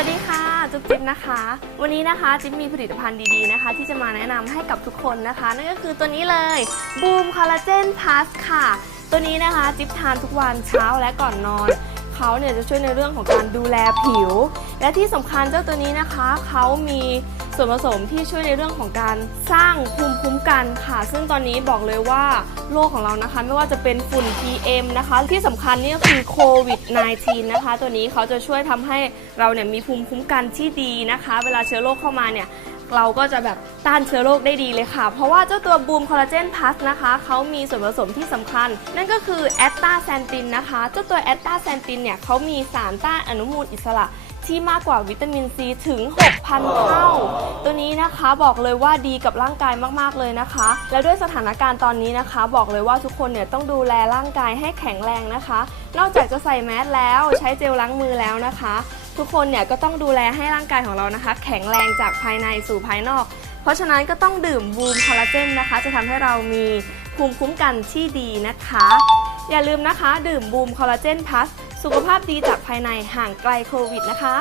วัสดีค่ะจิ๊บนะคะ วันนี้นะคะจิ๊บมีผลิตภัณฑ์ดีๆนะคะ ที่จะมาแนะนำให้กับทุกคนนะคะ นั่นก็คือตัวนี้เลยบูมคอลลาเจนพลัสค่ะ ตัวนี้นะคะจิ๊บทานทุกวันเช้าและก่อนนอนเขาเนี่ยจะช่วยในเรื่องของการดูแลผิว และที่สำคัญเจ้าตัวนี้นะคะเขามี ส่วนผสมที่ช่วยในเรื่องของการสร้างภูมิคุ้มกันค่ะ ซึ่งตอนนี้บอกเลยว่าโลกของเรานะคะ ไม่ว่าจะเป็นฝุ่น PM นะคะ ที่สำคัญนี่ก็คือโควิด -19 นะคะ ตัวนี้เขาจะช่วยทำให้เราเนี่ยมีภูมิคุ้มกันที่ดีนะคะ เวลาเชื้อโรคเข้ามาเนี่ยเราก็จะแบบต้านเชื้อโรคได้ดีเลยค่ะ เพราะว่าเจ้าตัวบูมคอลลาเจนพัสนะคะเขามีส่วนผสมที่สำคัญ นั่นก็คือแอตตาแซนตินนะคะ เจ้าตัวแอตตาแซนตินเนี่ยเขามีสารต้านอนุมูลอิสระ ที่มากกว่าวิตามินซีถึง 6,000 เท่า ตัวนี้นะคะบอกเลยว่าดีกับร่างกายมากๆเลยนะคะ และด้วยสถานการณ์ตอนนี้นะคะ บอกเลยว่าทุกคนเนี่ยต้องดูแลร่างกายให้แข็งแรงนะคะ นอกจากจะใส่แมสแล้วใช้เจลล้างมือแล้วนะคะ ทุกคนเนี่ยก็ต้องดูแลให้ร่างกายของเรานะคะ แข็งแรงจากภายในสู่ภายนอก เพราะฉะนั้นก็ต้องดื่มบูมคอลลาเจนนะคะ จะทำให้เรามีภูมิคุ้มกันที่ดีนะคะ อย่าลืมนะคะ ดื่มบูมคอลลาเจนพลัส สุขภาพดีจากภายในห่างไกลโควิดนะคะ